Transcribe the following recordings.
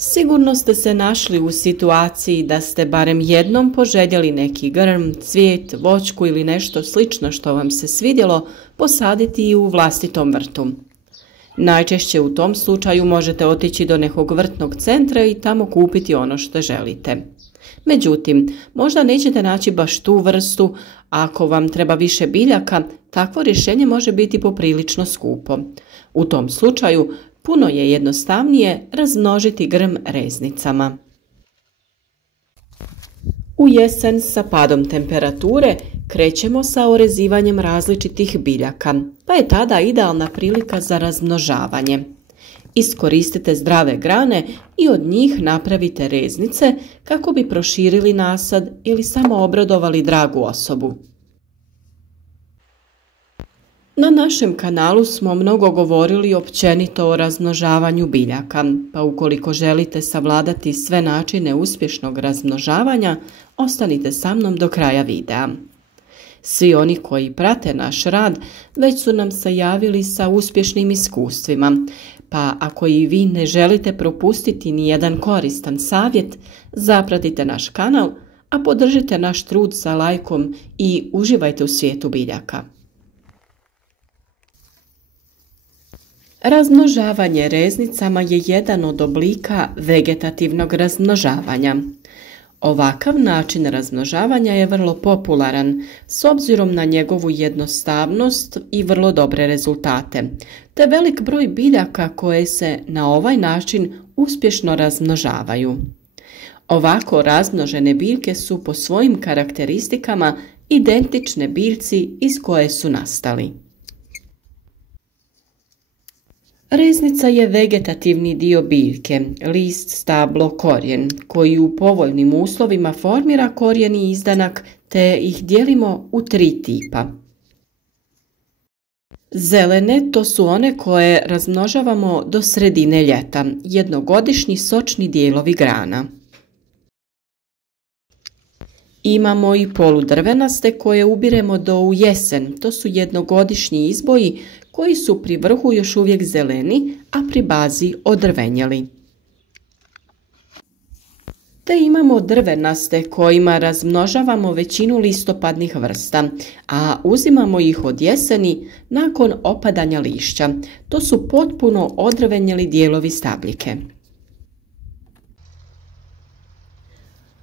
Sigurno ste se našli u situaciji da ste barem jednom poželjeli neki grm, cvijet, voćku ili nešto slično što vam se svidjelo posaditi i u vlastitom vrtu. Najčešće u tom slučaju možete otići do nekog vrtnog centra i tamo kupiti ono što želite. Međutim, možda nećete naći baš tu vrstu, a ako vam treba više biljaka, takvo rješenje može biti poprilično skupo. U tom slučaju, puno je jednostavnije razmnožiti grm reznicama. U jesen sa padom temperature krećemo sa orezivanjem različitih biljaka, pa je tada idealna prilika za razmnožavanje. Iskoristite zdrave grane i od njih napravite reznice kako bi proširili nasad ili samo obradovali dragu osobu. Na našem kanalu smo mnogo govorili općenito o razmnožavanju biljaka, pa ukoliko želite savladati sve načine uspješnog razmnožavanja, ostanite sa mnom do kraja videa. Svi oni koji prate naš rad već su nam se javili sa uspješnim iskustvima, pa ako i vi ne želite propustiti ni jedan koristan savjet, zapratite naš kanal, a podržite naš trud sa lajkom i uživajte u svijetu biljaka. Razmnožavanje reznicama je jedan od oblika vegetativnog razmnožavanja. Ovakav način razmnožavanja je vrlo popularan s obzirom na njegovu jednostavnost i vrlo dobre rezultate, te velik broj biljaka koje se na ovaj način uspješno razmnožavaju. Ovako razmnožene biljke su po svojim karakteristikama identične biljci iz koje su nastali. Reznica je vegetativni dio biljke, list, stablo, korijen, koji u povoljnim uslovima formira korijeni izdanak te ih dijelimo u 3 tipa. Zelene to su one koje razmnožavamo do sredine ljeta, jednogodišnji sočni dijelovi grana. Imamo i poludrvenaste koje ubiremo do u jesen, to su jednogodišnji izboji koji su pri vrhu još uvijek zeleni, a pri bazi odrvenjeli. Te imamo drvenaste kojima razmnožavamo većinu listopadnih vrsta, a uzimamo ih od jeseni nakon opadanja lišća. To su potpuno odrvenjeli dijelovi stabljike.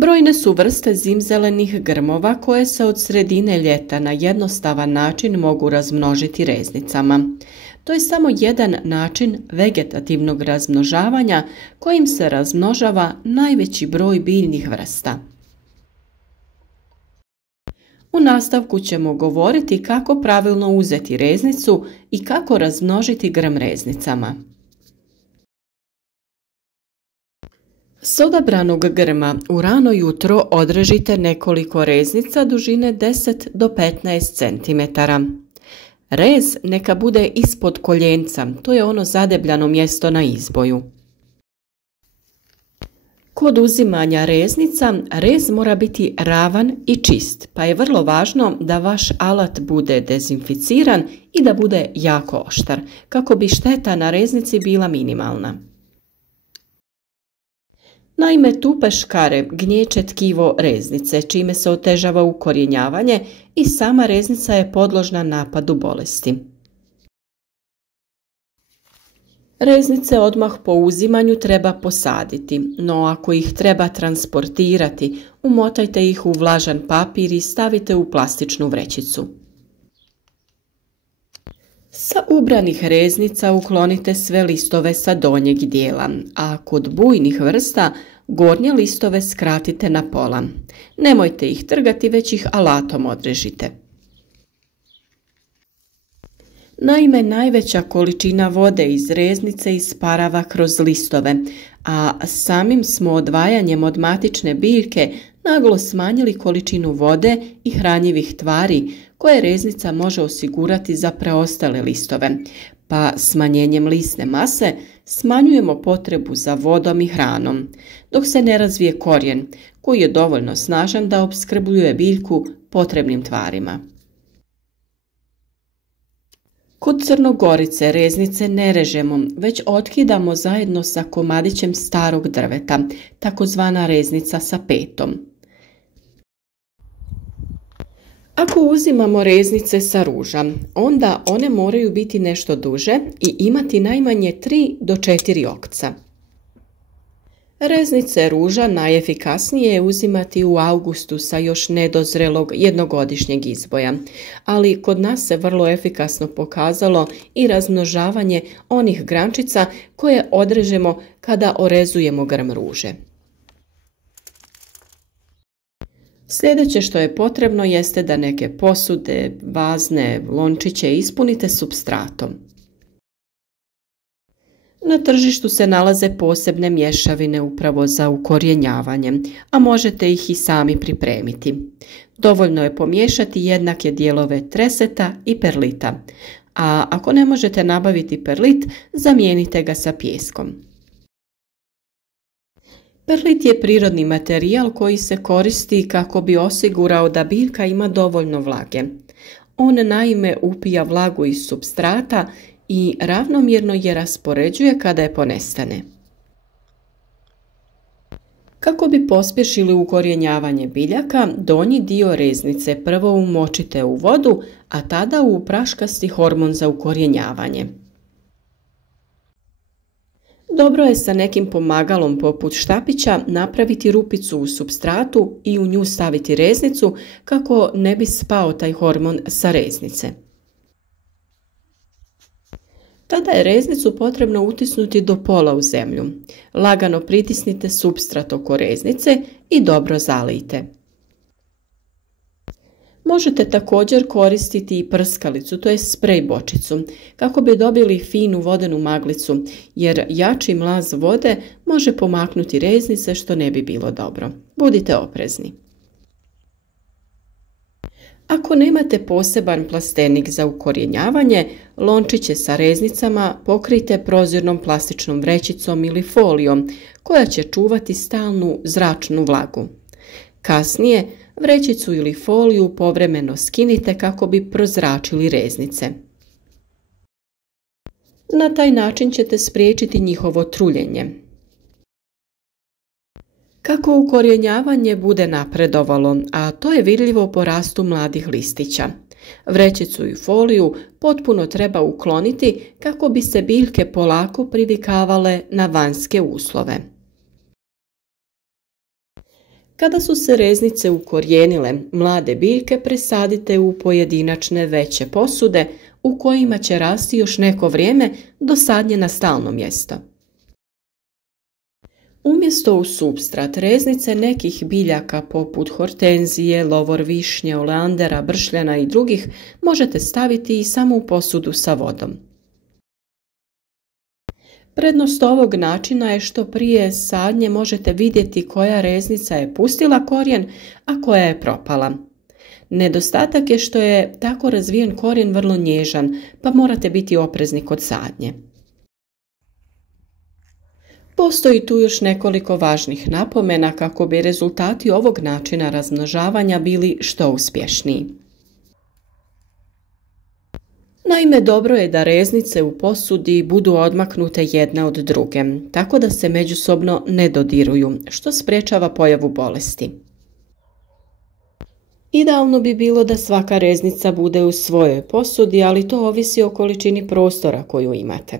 Brojne su vrste zimzelenih grmova koje se od sredine ljeta na jednostavan način mogu razmnožiti reznicama. To je samo jedan način vegetativnog razmnožavanja kojim se razmnožava najveći broj biljnih vrsta. U nastavku ćemo govoriti kako pravilno uzeti reznicu i kako razmnožiti grm reznicama. S odabranog grma u rano jutro odrežite nekoliko reznica dužine 10 do 15 cm. Rez neka bude ispod koljenca, to je ono zadebljano mjesto na izboju. Kod uzimanja reznica, rez mora biti ravan i čist, pa je vrlo važno da vaš alat bude dezinficiran i da bude jako oštar, kako bi šteta na reznici bila minimalna. Naime, tupe škare gnječe tkivo reznice, čime se otežava ukorijenjavanje i sama reznica je podložna napadu bolesti. Reznice odmah po uzimanju treba posaditi, no ako ih treba transportirati, umotajte ih u vlažan papir i stavite u plastičnu vrećicu. Sa ubranih reznica uklonite sve listove sa donjeg dijela, a kod bujnih vrsta gornje listove skratite na pola. Nemojte ih trgati, već ih alatom odrežite. Naime, najveća količina vode iz reznice isparava kroz listove, a samim smo odvajanjem od matične biljke naglo smanjili količinu vode i hranjivih tvari koje reznica može osigurati za preostale listove, pa smanjenjem lisne mase smanjujemo potrebu za vodom i hranom, dok se ne razvije korijen koji je dovoljno snažan da opskrbljuje biljku potrebnim tvarima. Kod crnogorice reznice ne režemo, već otkidamo zajedno sa komadićem starog drveta, takozvana reznica sa petom. Ako uzimamo reznice sa ruža, onda one moraju biti nešto duže i imati najmanje 3 do 4 okca. Reznice ruža najefikasnije je uzimati u augustu sa još nedozrelog jednogodišnjeg izboja, ali kod nas se vrlo efikasno pokazalo i razmnožavanje onih grančica koje odrežemo kada orezujemo grm ruže. Sljedeće što je potrebno jeste da neke posude, vazne, lončiće ispunite supstratom. Na tržištu se nalaze posebne mješavine upravo za ukorjenjavanje, a možete ih i sami pripremiti. Dovoljno je pomiješati jednake dijelove treseta i perlita, a ako ne možete nabaviti perlit, zamijenite ga sa pijeskom. Perlit je prirodni materijal koji se koristi kako bi osigurao da biljka ima dovoljno vlage. On naime upija vlagu iz supstrata i ravnomjerno je raspoređuje kada je ponestane. Kako bi pospješili ukorjenjavanje biljaka, donji dio reznice prvo umočite u vodu, a tada u praškasti hormon za ukorjenjavanje. Dobro je sa nekim pomagalom poput štapića napraviti rupicu u supstratu i u nju staviti reznicu kako ne bi spao taj hormon sa reznice. Tada je reznicu potrebno utisnuti do pola u zemlju. Lagano pritisnite supstrat oko reznice i dobro zalijte. Možete također koristiti i prskalicu, to je sprej bočicu, kako bi dobili finu vodenu maglicu, jer jači mlaz vode može pomaknuti reznice što ne bi bilo dobro. Budite oprezni. Ako nemate poseban plastenik za ukorjenjavanje, lončiće sa reznicama pokrijte prozirnom plastičnom vrećicom ili folijom koja će čuvati stalnu zračnu vlagu. Kasnije vrećicu ili foliju povremeno skinite kako bi prozračili reznice. Na taj način ćete spriječiti njihovo truljenje. Kako ukorjenjavanje bude napredovalo, a to je vidljivo po rastu mladih listića. Vrećicu i foliju potpuno treba ukloniti kako bi se biljke polako privikavale na vanjske uslove. Kada su se reznice ukorijenile, mlade biljke presadite u pojedinačne veće posude u kojima će rasti još neko vrijeme do sadnje na stalno mjesto. Umjesto u supstrat reznice nekih biljaka poput hortenzije, lovor višnje, oleandera, bršljana i drugih možete staviti i samo u posudu sa vodom. Prednost ovog načina je što prije sadnje možete vidjeti koja reznica je pustila korijen, a koja je propala. Nedostatak je što je tako razvijen korijen vrlo nježan, pa morate biti oprezni kod sadnje. Postoji tu još nekoliko važnih napomena kako bi rezultati ovog načina razmnožavanja bili što uspješniji. Naime, dobro je da reznice u posudi budu odmaknute jedna od druge, tako da se međusobno ne dodiruju, što sprečava pojavu bolesti. Idealno bi bilo da svaka reznica bude u svojoj posudi, ali to ovisi o količini prostora koju imate.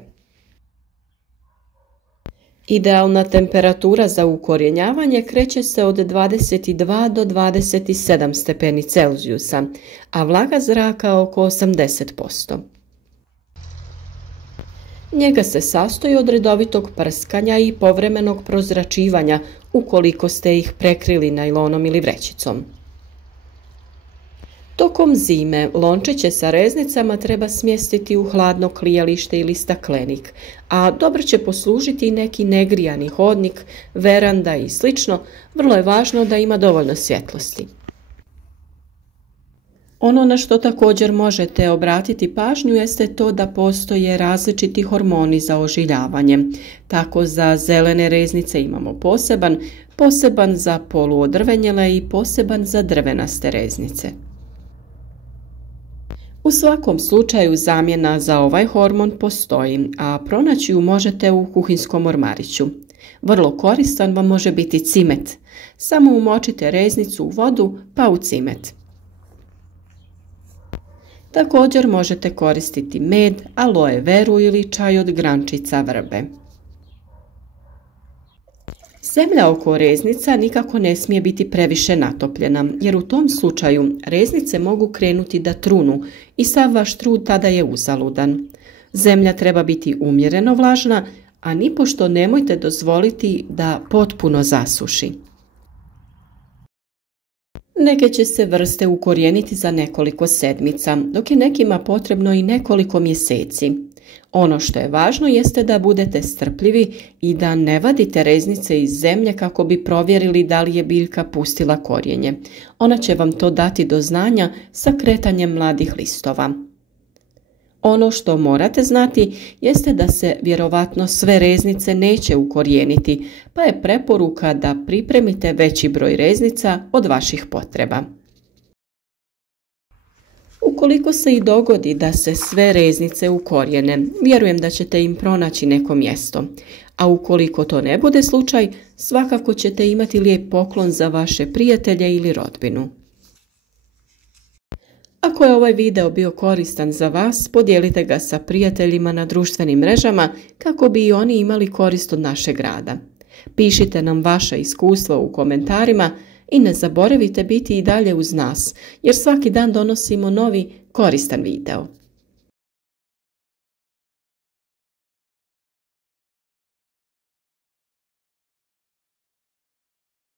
Idealna temperatura za ukorjenjavanje kreće se od 22 do 27 stepeni Celzijusa, a vlaga zraka oko 80%. Njega se sastoji od redovitog prskanja i povremenog prozračivanja ukoliko ste ih prekrili najlonom ili vrećicom. Tokom zime lončiće sa reznicama treba smjestiti u hladno klijalište ili staklenik, a dobro će poslužiti i neki negrijani hodnik, veranda i sl. Vrlo je važno da ima dovoljno svjetlosti. Ono na što također možete obratiti pažnju jeste to da postoje različiti hormoni za ožiljavanje. Tako za zelene reznice imamo poseban za poluodrvenjele i poseban za drvenaste reznice. U svakom slučaju zamjena za ovaj hormon postoji, a pronaći ju možete u kuhinskom ormariću. Vrlo koristan vam može biti cimet. Samo umočite reznicu u vodu pa u cimet. Također možete koristiti med, aloe veru ili čaj od grančica vrbe. Zemlja oko reznica nikako ne smije biti previše natopljena, jer u tom slučaju reznice mogu krenuti da trunu i sav vaš trud tada je uzaludan. Zemlja treba biti umjereno vlažna, a nipošto nemojte dozvoliti da potpuno zasuši. Neke će se vrste ukorijeniti za nekoliko sedmica, dok je nekima potrebno i nekoliko mjeseci. Ono što je važno jeste da budete strpljivi i da ne vadite reznice iz zemlje kako bi provjerili da li je biljka pustila korijenje. Ona će vam to dati do znanja sa kretanjem mladih listova. Ono što morate znati jeste da se vjerovatno sve reznice neće ukorijeniti, pa je preporuka da pripremite veći broj reznica od vaših potreba. Ukoliko se i dogodi da se sve reznice ukorijene, vjerujem da ćete im pronaći neko mjesto. A ukoliko to ne bude slučaj, svakako ćete imati lijep poklon za vaše prijatelje ili rodbinu. Ako je ovaj video bio koristan za vas, podijelite ga sa prijateljima na društvenim mrežama kako bi i oni imali korist od našeg rada. Pišite nam vaša iskustva u komentarima i ne zaboravite biti i dalje uz nas, jer svaki dan donosimo novi koristan video.